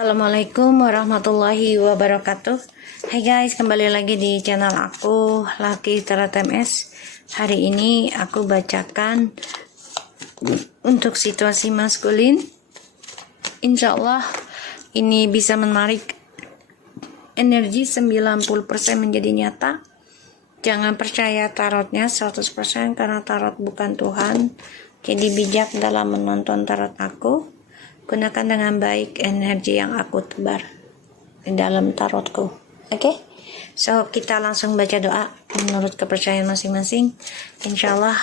Assalamualaikum warahmatullahi wabarakatuh. Hai guys, kembali lagi di channel aku Lucky Tarot MS. Hari ini aku bacakan untuk situasi maskulin. Insya Allah ini bisa menarik energi 90% menjadi nyata. Jangan percaya tarotnya 100% karena tarot bukan Tuhan. Jadi bijak dalam menonton tarot aku. Gunakan dengan baik energi yang aku tebar di dalam tarotku. Oke? So, kita langsung baca doa menurut kepercayaan masing-masing. Insya Allah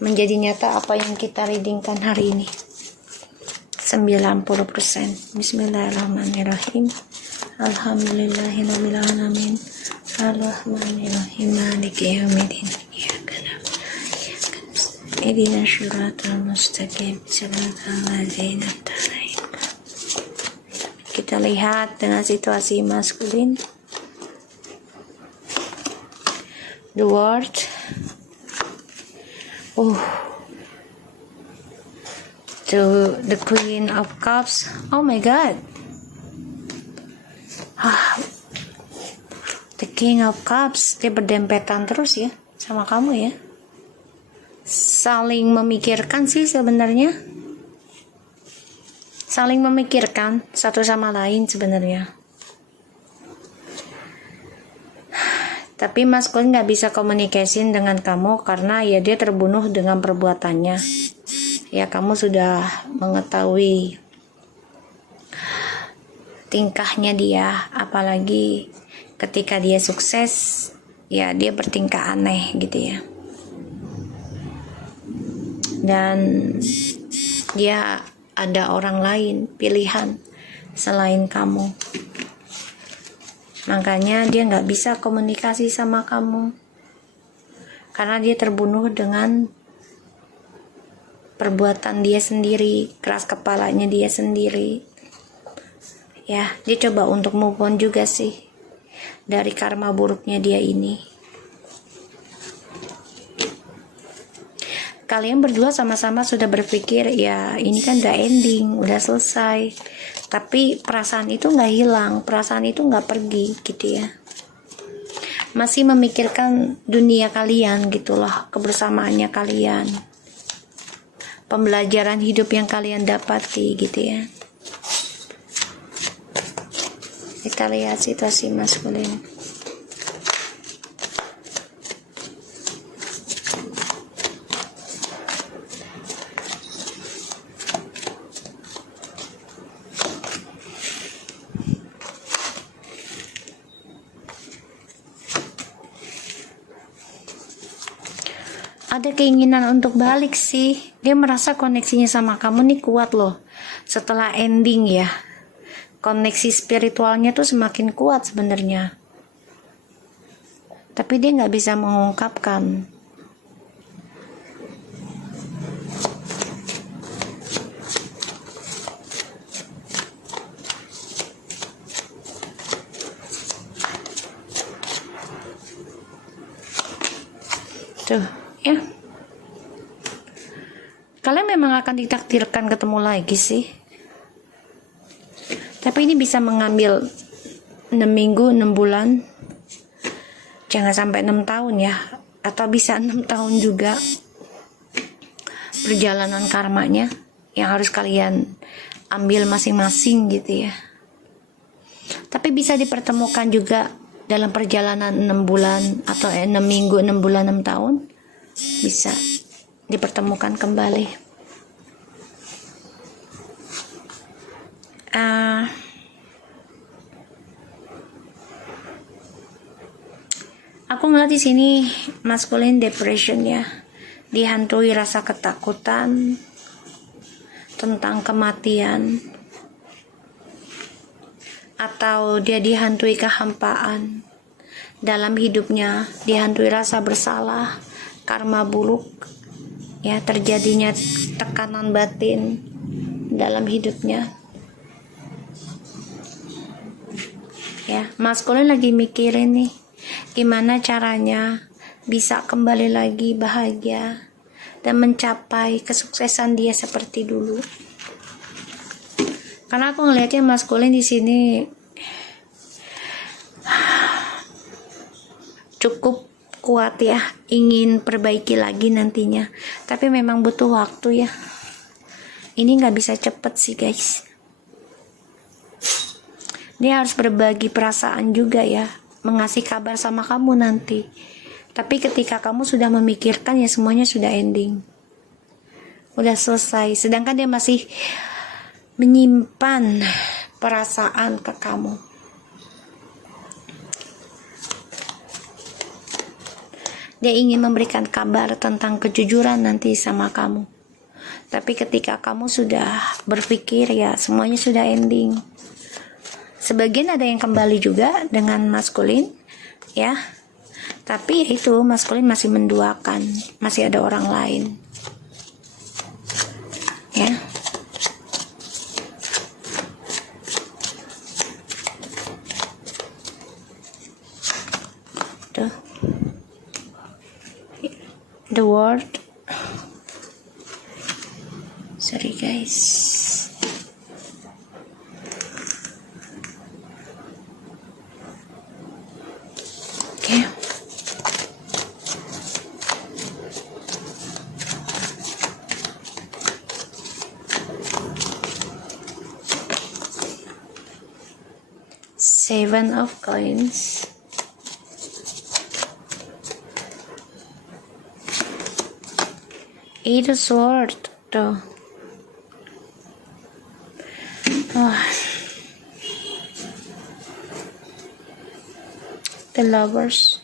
menjadi nyata apa yang kita readingkan hari ini. 90%. Bismillahirrahmanirrahim. Alhamdulillahirabbil alamin. Ar-Rahmanirrahim. Maliki yaumiddin. Ihdina syiratal mustaqim siratal ladzina an'amta alaihim. Kita lihat dengan situasi maskulin. The World. To the Queen of Cups. Oh my God. The King of Cups. Dia berdempetan terus ya sama kamu ya. Saling memikirkan sih sebenarnya, saling memikirkan satu sama lain sebenarnya. Tapi maskulin nggak bisa komunikasiin dengan kamu karena ya dia terbunuh dengan perbuatannya. Ya kamu sudah mengetahui tingkahnya dia, apalagi ketika dia sukses, ya dia bertingkah aneh gitu ya. Dan dia ada orang lain pilihan selain kamu, makanya dia nggak bisa komunikasi sama kamu karena dia terbunuh dengan perbuatan dia sendiri, keras kepalanya dia sendiri ya. Dia coba untuk move on juga sih dari karma buruknya dia ini. Kalian berdua sama-sama sudah berpikir ya ini kan udah ending, udah selesai, tapi perasaan itu nggak hilang, perasaan itu nggak pergi gitu ya. Masih memikirkan dunia kalian gitulah, kebersamaannya kalian, pembelajaran hidup yang kalian dapati gitu ya. Kita lihat situasi maskulin. Ada keinginan untuk balik sih. Dia merasa koneksinya sama kamu nih kuat loh. Setelah ending ya, koneksi spiritualnya tuh semakin kuat sebenarnya. Tapi dia nggak bisa mengungkapkan. Tuh. Ya, kalian memang akan ditakdirkan ketemu lagi sih, tapi ini bisa mengambil 6 minggu, 6 bulan, jangan sampai 6 tahun ya, atau bisa 6 tahun juga perjalanan karmanya yang harus kalian ambil masing-masing gitu ya. Tapi bisa dipertemukan juga dalam perjalanan 6 bulan atau 6 minggu, 6 bulan, 6 tahun. Bisa dipertemukan kembali. Aku ngeliat di sini masculine depression ya, dihantui rasa ketakutan tentang kematian, atau dia dihantui kehampaan dalam hidupnya, dihantui rasa bersalah, karma buruk ya, terjadinya tekanan batin dalam hidupnya ya. Maskulin lagi mikirin nih gimana caranya bisa kembali lagi bahagia dan mencapai kesuksesan dia seperti dulu. Karena aku ngelihatnya maskulin di sini cukup kuat ya, ingin perbaiki lagi nantinya. Tapi memang butuh waktu ya. Ini nggak bisa cepet sih guys. Dia harus berbagi perasaan juga ya, mengasih kabar sama kamu nanti. Tapi ketika kamu sudah memikirkan ya semuanya sudah ending, udah selesai. Sedangkan dia masih menyimpan perasaan ke kamu. Dia ingin memberikan kabar tentang kejujuran nanti sama kamu. Tapi ketika kamu sudah berpikir ya semuanya sudah ending. Sebagian ada yang kembali juga dengan maskulin ya. Tapi itu maskulin masih menduakan, masih ada orang lain. Ya. Tuh. The word. Sorry guys. Okay. Seven of coins. Eight of swords. Tuh. The lovers,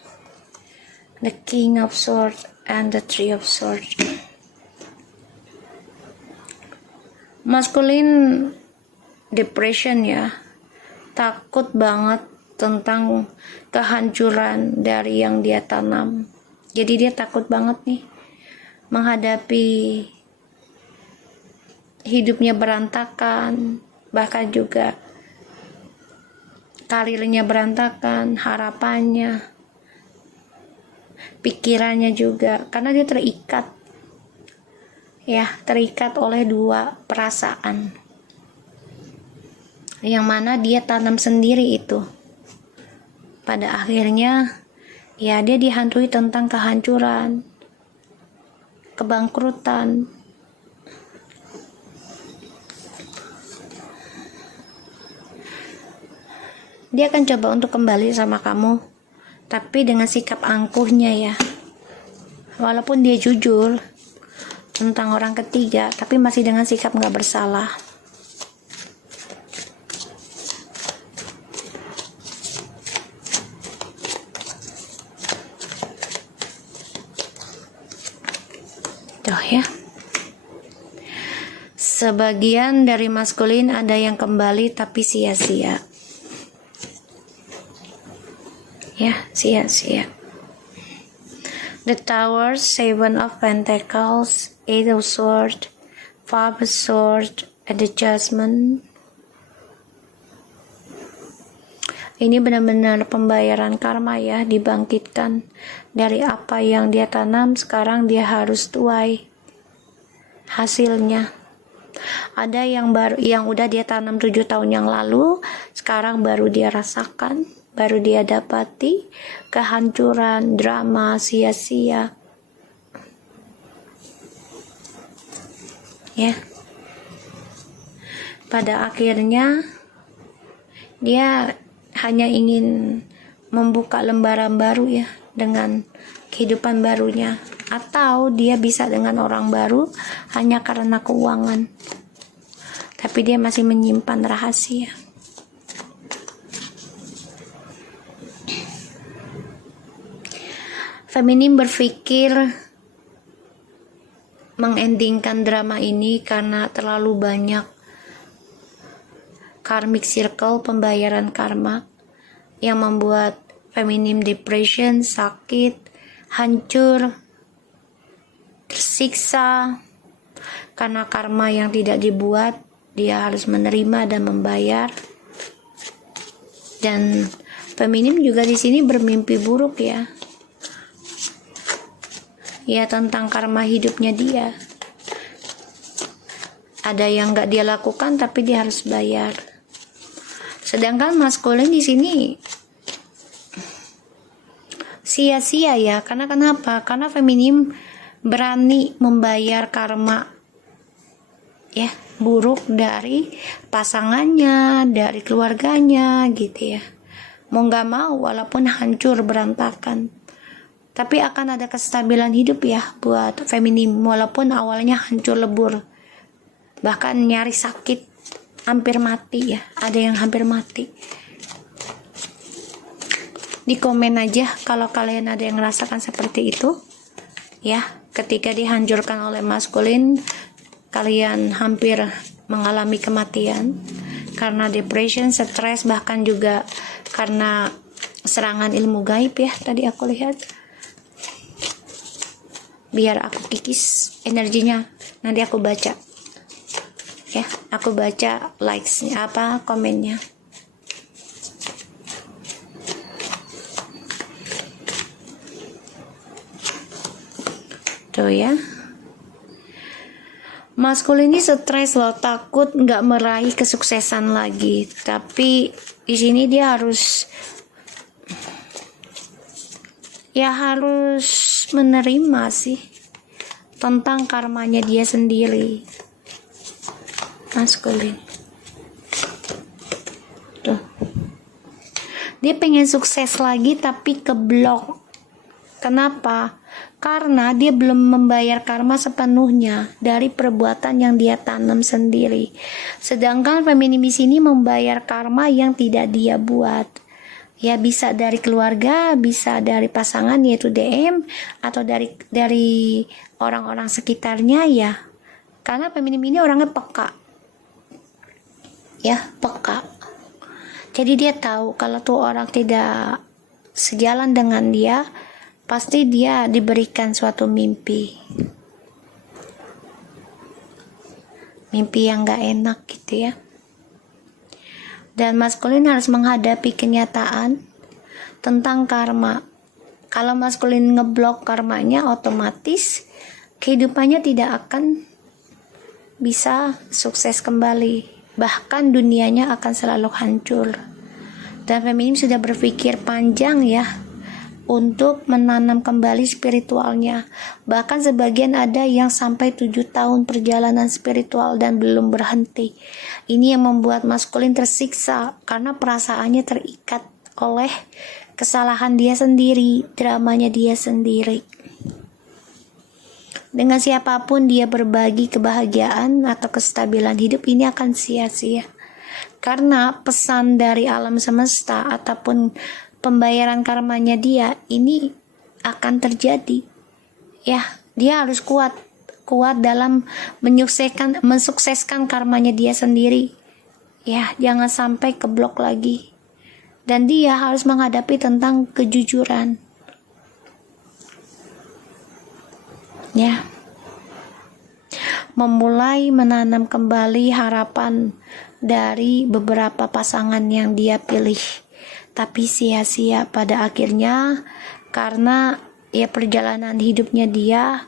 the king of swords, and the three of swords. Maskulin depression ya, takut banget tentang kehancuran dari yang dia tanam. Jadi dia takut banget nih menghadapi hidupnya berantakan, bahkan juga karirnya berantakan, harapannya, pikirannya juga, karena dia terikat ya, terikat oleh dua perasaan yang mana dia tanam sendiri itu. Pada akhirnya ya dia dihantui tentang kehancuran, kebangkrutan. Dia akan coba untuk kembali sama kamu, tapi dengan sikap angkuhnya ya. Walaupun dia jujur tentang orang ketiga, tapi masih dengan sikap nggak bersalah. Tuh ya. Sebagian dari maskulin ada yang kembali tapi sia-sia. Ya, sia-sia. The Tower, Seven of Pentacles, Eight of Swords, Five of Swords, and the Judgment. Ini benar-benar pembayaran karma ya, dibangkitkan dari apa yang dia tanam. Sekarang dia harus tuai hasilnya. Ada yang baru, yang udah dia tanam 7 tahun yang lalu, sekarang baru dia rasakan, baru dia dapati kehancuran, drama, sia-sia. Ya. Pada akhirnya dia hanya ingin membuka lembaran baru ya, dengan kehidupan barunya, atau dia bisa dengan orang baru hanya karena keuangan, tapi dia masih menyimpan rahasia. Feminim berpikir mengendingkan drama ini karena terlalu banyak karmic circle, pembayaran karma, yang membuat feminim depression, sakit, hancur, tersiksa karena karma yang tidak dibuat. Dia harus menerima dan membayar. Dan feminim juga di sini bermimpi buruk ya. Ya, tentang karma hidupnya dia. ada yang nggak dia lakukan tapi dia harus bayar. Sedangkan maskulin di sini sia-sia ya. Karena kenapa? Karena feminim berani membayar karma ya buruk dari pasangannya, dari keluarganya gitu ya. Mau nggak mau walaupun hancur berantakan, tapi akan ada kestabilan hidup ya buat feminim walaupun awalnya hancur lebur, bahkan nyaris sakit, hampir mati ya. Ada yang hampir mati. Di komen aja kalau kalian ada yang merasakan seperti itu ya, ketika dihancurkan oleh maskulin kalian hampir mengalami kematian karena depression, stres, bahkan juga karena serangan ilmu gaib ya. Tadi aku lihat, biar aku kikis energinya, nanti aku baca ya, aku baca likes-nya apa, komennya. Tuh ya, maskulin ini stres loh, takut nggak meraih kesuksesan lagi. Tapi di sini dia harus menerima sih tentang karmanya dia sendiri. Maskulin tuh, dia pengen sukses lagi tapi keblok. Kenapa? Karena dia belum membayar karma sepenuhnya dari perbuatan yang dia tanam sendiri. Sedangkan feminim di sini membayar karma yang tidak dia buat. Ya bisa dari keluarga, bisa dari pasangan yaitu DM, atau dari orang-orang sekitarnya ya. Karena feminim ini orangnya peka. Ya, peka. Jadi dia tahu kalau tuh orang tidak sejalan dengan dia, pasti dia diberikan suatu mimpi yang gak enak gitu ya. Dan maskulin harus menghadapi kenyataan tentang karma. Kalau maskulin ngeblok karmanya, otomatis kehidupannya tidak akan bisa sukses kembali, bahkan dunianya akan selalu hancur. Dan feminim sudah berpikir panjang ya untuk menanam kembali spiritualnya. Bahkan sebagian ada yang sampai 7 tahun perjalanan spiritual dan belum berhenti. Ini yang membuat maskulin tersiksa karena perasaannya terikat oleh kesalahan dia sendiri, dramanya dia sendiri. Dengan siapapun dia berbagi kebahagiaan atau kestabilan hidup, ini akan sia-sia. Karena pesan dari alam semesta ataupun pembayaran karmanya dia ini akan terjadi ya. Dia harus kuat dalam mensukseskan karmanya dia sendiri ya, jangan sampai keblok lagi. Dan dia harus menghadapi tentang kejujuran ya, memulai menanam kembali harapan dari beberapa pasangan yang dia pilih. Tapi sia-sia pada akhirnya, karena ya perjalanan hidupnya dia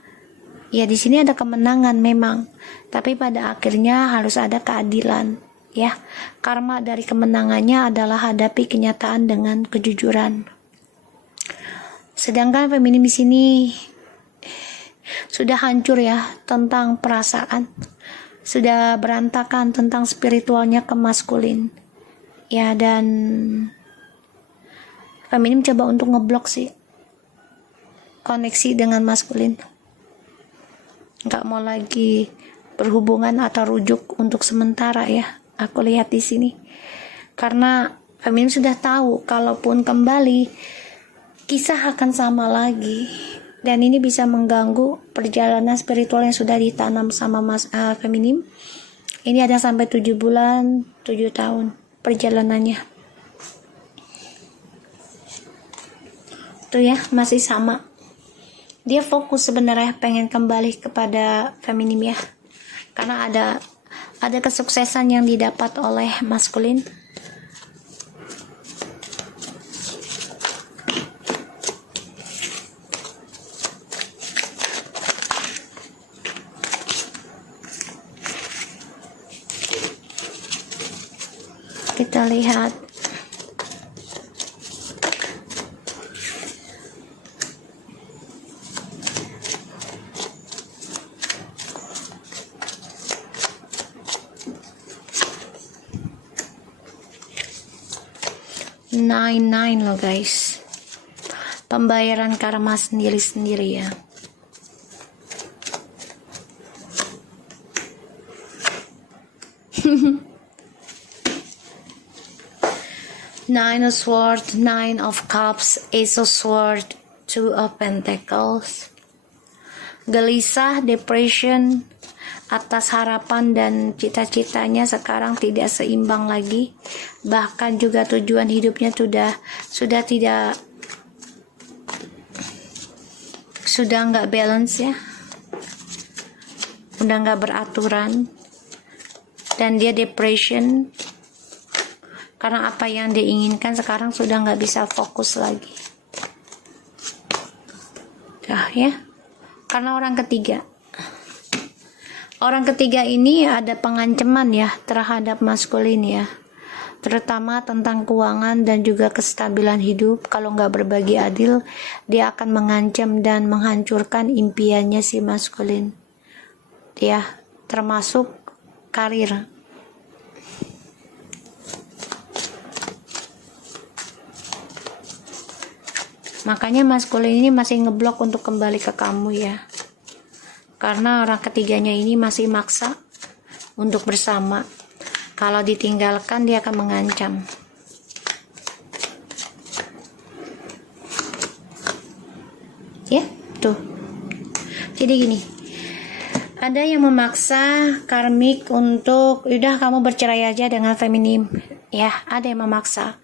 ya, di sini ada kemenangan memang, tapi pada akhirnya harus ada keadilan ya. Karma dari kemenangannya adalah hadapi kenyataan dengan kejujuran. Sedangkan feminim di sini sudah hancur ya tentang perasaan, sudah berantakan tentang spiritualnya ke maskulin ya. Dan feminim coba untuk ngeblok sih koneksi dengan maskulin, nggak mau lagi berhubungan atau rujuk untuk sementara ya. Aku lihat di sini karena feminim sudah tahu kalaupun kembali kisah akan sama lagi, dan ini bisa mengganggu perjalanan spiritual yang sudah ditanam sama feminim. Ini ada sampai 7 bulan, 7 tahun perjalanannya. Tuh ya, masih sama. Dia fokus sebenarnya pengen kembali kepada feminim ya. Karena ada kesuksesan yang didapat oleh maskulin. kita lihat. Nine loh guys, pembayaran karma sendiri-sendiri ya. Nine of Swords, Nine of Cups, Ace of Swords, Two of Pentacles. Gelisah, depression atas harapan dan cita-citanya sekarang tidak seimbang lagi. Bahkan juga tujuan hidupnya sudah nggak balance ya. Udah nggak beraturan. Dan dia depression karena apa yang dia inginkan sekarang sudah nggak bisa fokus lagi. Ya, karena orang ketiga ini ada pengancaman ya terhadap maskulin ya, terutama tentang keuangan dan juga kestabilan hidup. Kalau nggak berbagi adil, dia akan mengancam dan menghancurkan impiannya si maskulin ya, termasuk karir. Makanya maskulin ini masih ngeblok untuk kembali ke kamu ya. Karena orang ketiganya ini masih maksa untuk bersama. Kalau ditinggalkan dia akan mengancam. Ya, tuh. Jadi gini. Ada yang memaksa karmik untuk udah kamu bercerai aja dengan feminim. Ya, ada yang memaksa.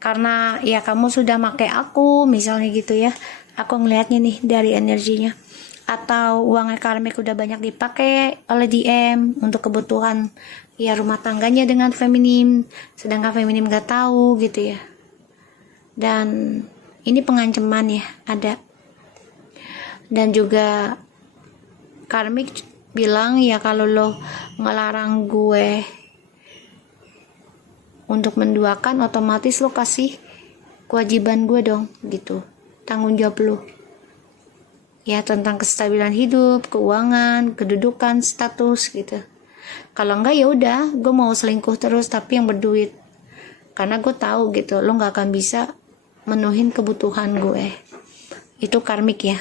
Karena ya kamu sudah pakai aku misalnya gitu ya, aku ngelihatnya nih dari energinya, atau uangnya karmik udah banyak dipakai oleh DM untuk kebutuhan ya rumah tangganya dengan feminim, sedangkan feminim gak tahu gitu ya. Dan ini pengancaman ya ada. Dan juga karmik bilang ya kalau lo ngelarang gue untuk menduakan, otomatis lo kasih kewajiban gue dong gitu, tanggung jawab lo ya tentang kestabilan hidup, keuangan, kedudukan, status gitu. Kalau enggak ya udah gue mau selingkuh terus tapi yang berduit, karena gue tahu gitu lo nggak akan bisa menuhin kebutuhan gue. Itu karmik ya,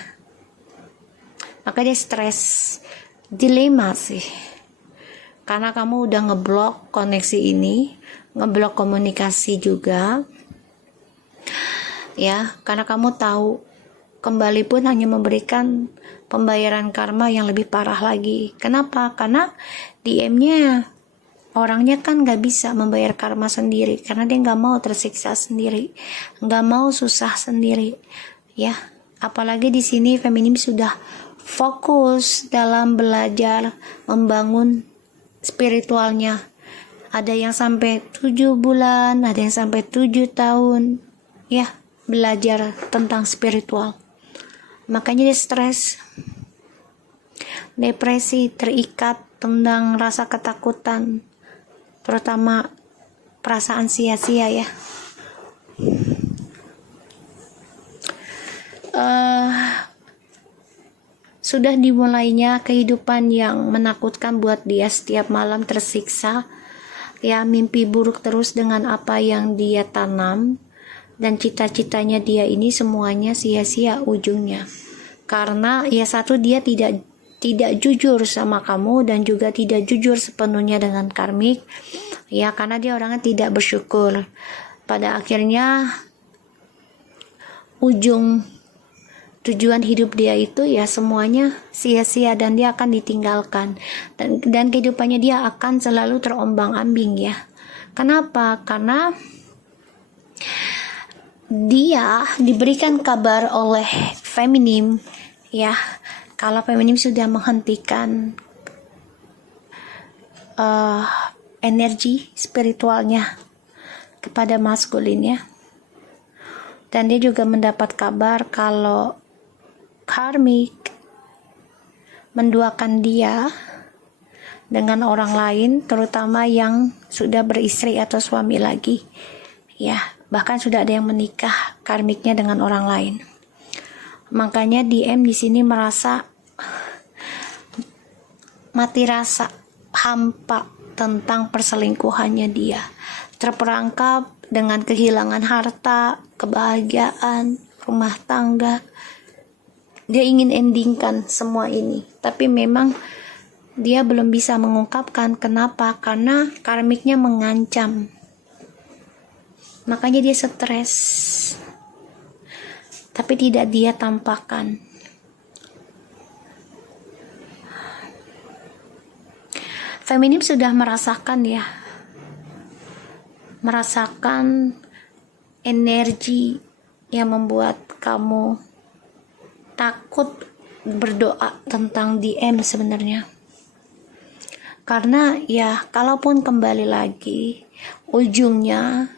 maka dia stres, dilema sih, karena kamu udah ngeblok koneksi ini, ngeblok komunikasi juga ya, karena kamu tahu kembali pun hanya memberikan pembayaran karma yang lebih parah lagi. Kenapa? Karena DM-nya orangnya kan gak bisa membayar karma sendiri, karena dia gak mau tersiksa sendiri, gak mau susah sendiri ya. Apalagi di sini feminim sudah fokus dalam belajar membangun spiritualnya. Ada yang sampai 7 bulan, ada yang sampai 7 tahun ya belajar tentang spiritual. Makanya dia stres, depresi, terikat tentang rasa ketakutan, terutama perasaan sia-sia ya. Sudah dimulainya kehidupan yang menakutkan buat dia, setiap malam tersiksa ya, mimpi buruk terus dengan apa yang dia tanam, dan cita-citanya dia ini semuanya sia-sia ujungnya. Karena ya satu, dia tidak jujur sama kamu, dan juga tidak jujur sepenuhnya dengan karmik ya, karena dia orangnya tidak bersyukur. Pada akhirnya ujung tujuan hidup dia itu ya semuanya sia-sia, dan dia akan ditinggalkan, dan kehidupannya dia akan selalu terombang-ambing ya. Kenapa? Karena dia diberikan kabar oleh feminim ya, kalau feminim sudah menghentikan energi spiritualnya kepada maskulin ya. Dan dia juga mendapat kabar kalau karmik menduakan dia dengan orang lain, terutama yang sudah beristri atau suami lagi. Ya, bahkan sudah ada yang menikah karmiknya dengan orang lain. Makanya DM di sini merasa mati rasa, hampa tentang perselingkuhannya dia. Terperangkap dengan kehilangan harta, kebahagiaan, rumah tangga. Dia ingin endingkan semua ini, tapi memang dia belum bisa mengungkapkan. Kenapa? Karena karmiknya mengancam. Makanya dia stres. Tapi tidak dia tampakkan. Feminim sudah merasakan ya. Merasakan energi yang membuat kamu takut berdoa tentang DM sebenarnya. Karena ya kalaupun kembali lagi, ujungnya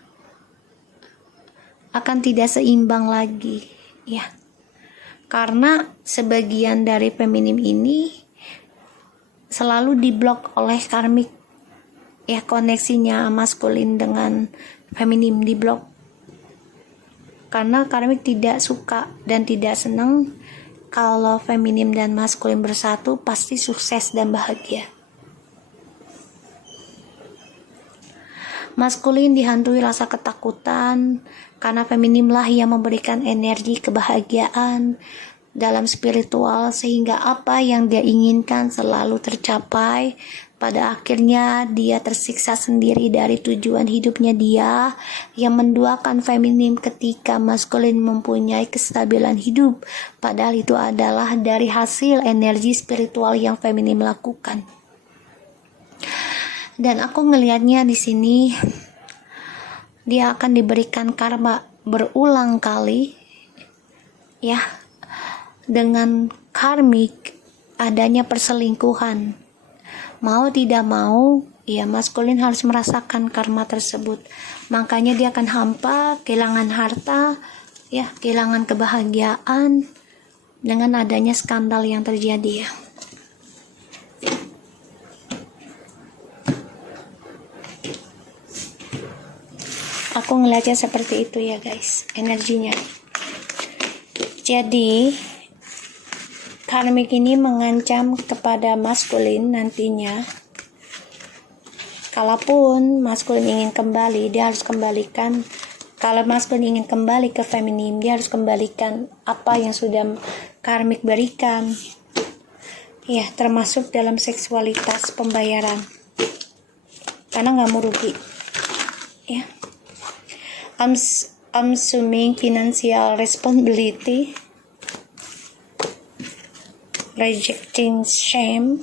akan tidak seimbang lagi ya. Karena sebagian dari feminim ini selalu diblok oleh karmik ya, koneksinya maskulin dengan feminim diblok. Karena karmik tidak suka dan tidak senang kalau feminim dan maskulin bersatu pasti sukses dan bahagia. Maskulin dihantui rasa ketakutan karena feminimlah yang memberikan energi kebahagiaan dalam spiritual, sehingga apa yang dia inginkan selalu tercapai. Pada akhirnya dia tersiksa sendiri dari tujuan hidupnya dia yang menduakan feminim ketika maskulin mempunyai kestabilan hidup, padahal itu adalah dari hasil energi spiritual yang feminim lakukan. Dan aku ngelihatnya di sini dia akan diberikan karma berulang kali ya, dengan karmik adanya perselingkuhan. Mau tidak mau ya maskulin harus merasakan karma tersebut. Makanya dia akan hampa, kehilangan harta ya, kehilangan kebahagiaan dengan adanya skandal yang terjadi ya. Aku ngeliatnya seperti itu ya guys, energinya. Jadi karmik ini mengancam kepada maskulin nantinya. Kalaupun maskulin ingin kembali, dia harus kembalikan. Kalau maskulin ingin kembali ke feminim, dia harus kembalikan apa yang sudah karmik berikan. Ya, termasuk dalam seksualitas pembayaran. Karena nggak mau rugi. Ya. Assuming financial responsibility, rejecting shame,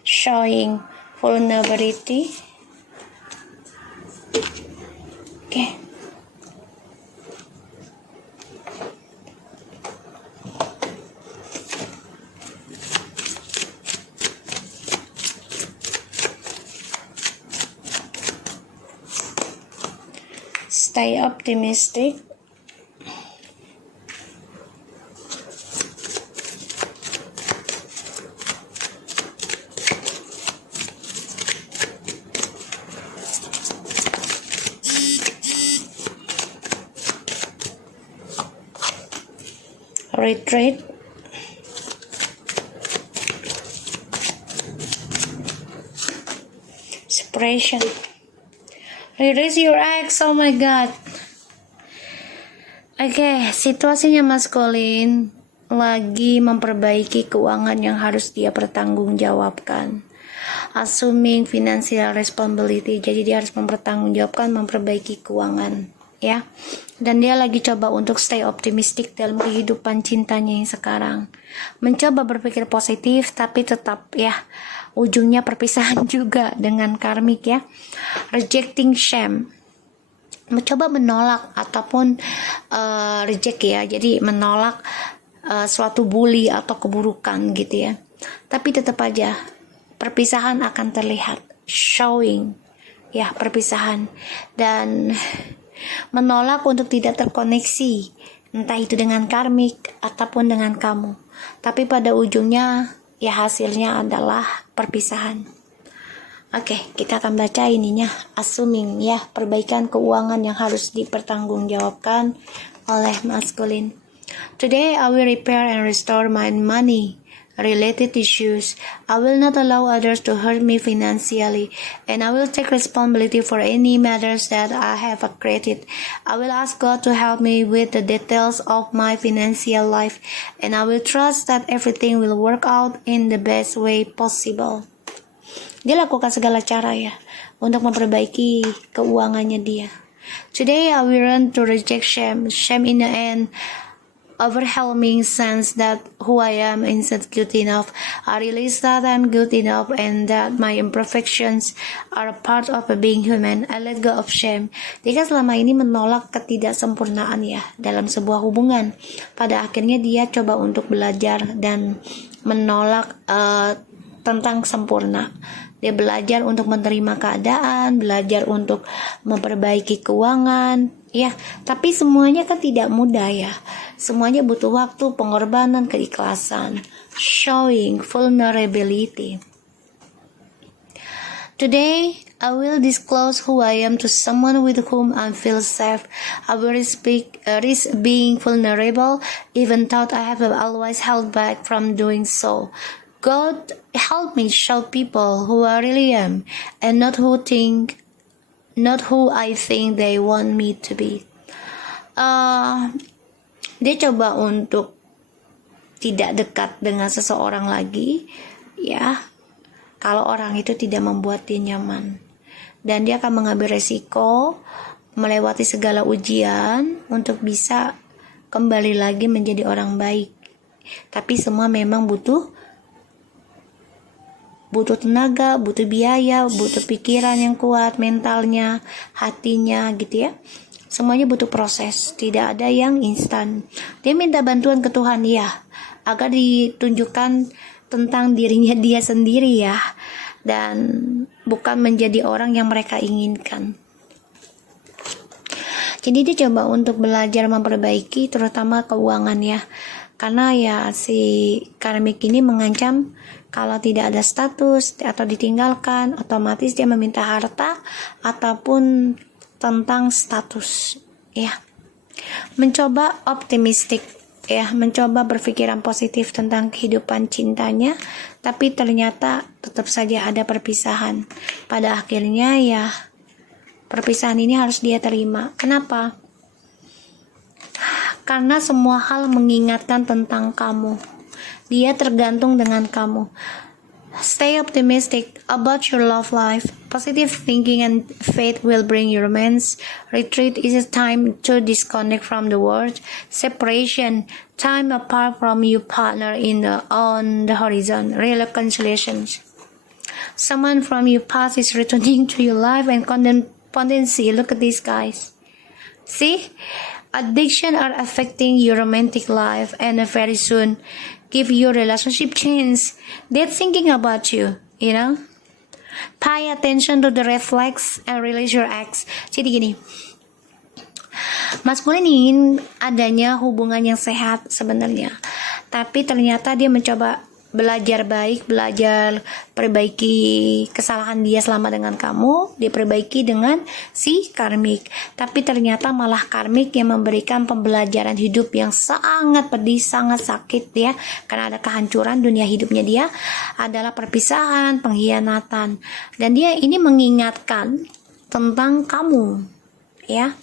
showing vulnerability. Okay. Stay optimistic. Retreat. Separation. Release your ex. Oh my god. Oke, situasinya maskulin lagi memperbaiki keuangan yang harus dia pertanggungjawabkan. Assuming financial responsibility. Jadi dia harus mempertanggungjawabkan, memperbaiki keuangan, ya. Dan dia lagi coba untuk stay optimistic dalam kehidupan cintanya yang sekarang. Mencoba berpikir positif, tapi tetap ya ujungnya perpisahan juga dengan karmik ya. Rejecting shame, mencoba menolak ataupun reject ya, jadi menolak suatu bully atau keburukan gitu ya. Tapi tetap aja perpisahan akan terlihat, showing ya perpisahan, dan menolak untuk tidak terkoneksi entah itu dengan karmik ataupun dengan kamu. Tapi pada ujungnya ya hasilnya adalah perpisahan. Oke, kita akan baca ininya, assuming ya, perbaikan keuangan yang harus dipertanggungjawabkan oleh maskulin. Today I will repair and restore my money related issues. I will not allow others to hurt me financially, and I will take responsibility for any matters that I have created. I will ask God to help me with the details of my financial life, and I will trust that everything will work out in the best way possible. Dia lakukan segala cara ya untuk memperbaiki keuangannya dia. Today I will learn to reject shame in the end, overwhelming sense that who I am isn't good enough. I realize that I'm good enough and that my imperfections are a part of being human. I let go of shame. Dia selama ini menolak ketidaksempurnaan ya dalam sebuah hubungan. Pada akhirnya dia coba untuk belajar dan menolak tentang sempurna. Dia belajar untuk menerima keadaan, belajar untuk memperbaiki keuangan, ya. Tapi semuanya kan tidak mudah ya. Semuanya butuh waktu, pengorbanan, keikhlasan, showing vulnerability. Today, I will disclose who I am to someone with whom I feel safe. I will risk being vulnerable, even though I have always held back from doing so. God help me show people who I really am and not who I think they want me to be. Dia coba untuk tidak dekat dengan seseorang lagi, ya. Kalau orang itu tidak membuat dia nyaman, dan dia akan mengambil resiko melewati segala ujian untuk bisa kembali lagi menjadi orang baik. Tapi semua memang butuh tenaga, butuh biaya, butuh pikiran yang kuat, mentalnya, hatinya gitu ya. Semuanya butuh proses, tidak ada yang instan. Dia minta bantuan ke Tuhan ya, agar ditunjukkan tentang dirinya dia sendiri ya, dan bukan menjadi orang yang mereka inginkan. Jadi dia coba untuk belajar memperbaiki terutama keuangan ya. Karena ya si karmik ini mengancam kalau tidak ada status atau ditinggalkan, otomatis dia meminta harta ataupun tentang status ya. Mencoba optimistik ya, mencoba berpikiran positif tentang kehidupan cintanya, tapi ternyata tetap saja ada perpisahan. Pada akhirnya ya perpisahan ini harus dia terima. Kenapa? Karena semua hal mengingatkan tentang kamu. Dia tergantung dengan kamu. Stay optimistic about your love life. Positive thinking and faith will bring you romance. Retreat is a time to disconnect from the world. Separation, time apart from your partner on the horizon. Reconciliations. Someone from your past is returning to your life and codependency. Look at these guys. See? Addiction are affecting your romantic life and very soon give your relationship chance. They're thinking about you, you know. Pay attention to the red flags and release your ex. Jadi gini, maskulin ingin adanya hubungan yang sehat sebenarnya, tapi ternyata dia mencoba belajar baik, belajar perbaiki kesalahan dia selama dengan kamu, diperbaiki dengan si karmik. Tapi ternyata malah karmik yang memberikan pembelajaran hidup yang sangat pedih, sangat sakit ya, karena ada kehancuran dunia hidupnya dia adalah perpisahan, pengkhianatan, dan dia ini mengingatkan tentang kamu ya.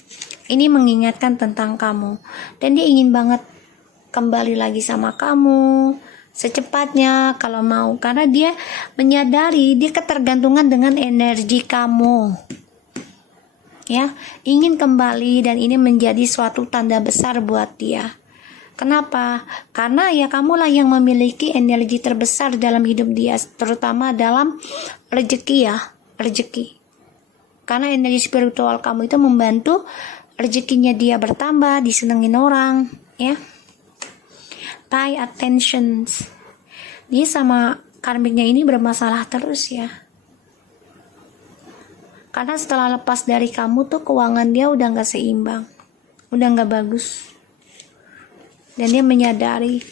Ini mengingatkan tentang kamu, dan dia ingin banget kembali lagi sama kamu secepatnya kalau mau, karena dia menyadari dia ketergantungan dengan energi kamu ya, ingin kembali, dan ini menjadi suatu tanda besar buat dia. Kenapa? Karena ya kamulah yang memiliki energi terbesar dalam hidup dia, terutama dalam rezeki ya, rezeki. Karena energi spiritual kamu itu membantu rezekinya dia bertambah, disenengin orang ya. Pay attention. Dia sama karmiknya ini bermasalah terus ya. Karena setelah lepas dari kamu tuh keuangan dia udah gak seimbang, udah gak bagus. dan dia menyadari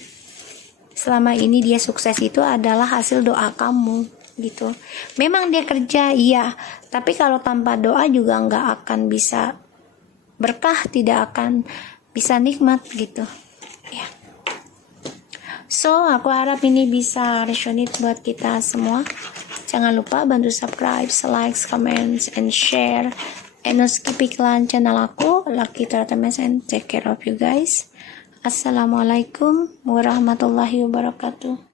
selama ini dia sukses itu adalah hasil doa kamu gitu. Memang dia kerja, iya, tapi kalau tanpa doa juga nggak akan bisa berkah, tidak akan bisa nikmat gitu ya. So aku harap ini bisa resonate buat kita semua. Jangan lupa bantu subscribe, like, comments, and share. And no skip iklan channel aku, Lucky Tartames, and take care of you guys. Assalamualaikum warahmatullahi wabarakatuh.